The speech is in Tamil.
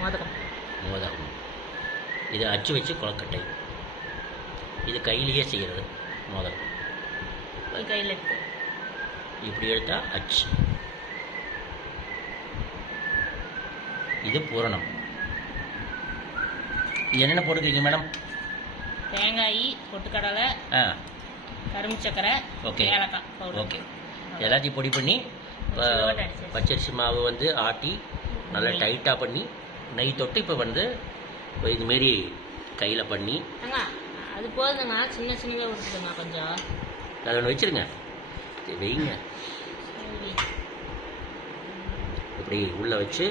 மோதகம். மோதகம். இது அச்சு வச்சு கொலக்கட்டை. இது கையிலேயே செய்கிறது மோதகம். கையில் எடுத்து இப்படி எடுத்தால் அச்சு. இது பூரணம். இது என்னென்ன போட்டுக்கிறீங்க மேடம்? தேங்காய், பொட்டுக்கடலை, கரும்பு சக்கரை, ஓகே, ஏலக்காய். ஓகே. எல்லாத்தையும் பொடி பண்ணி பச்சரிசி மாவு வந்து ஆட்டி நல்லா டைட்டாக பண்ணி நெய் தொட்டு இப்போ வந்து இதுமாரி கையில் பண்ணி அது போதுங்க. சின்ன சின்னதாக விட்டுடுங்க கொஞ்சம். அதை ஒன்று வச்சுருங்க, வைங்க. இப்படி உள்ளே வச்சு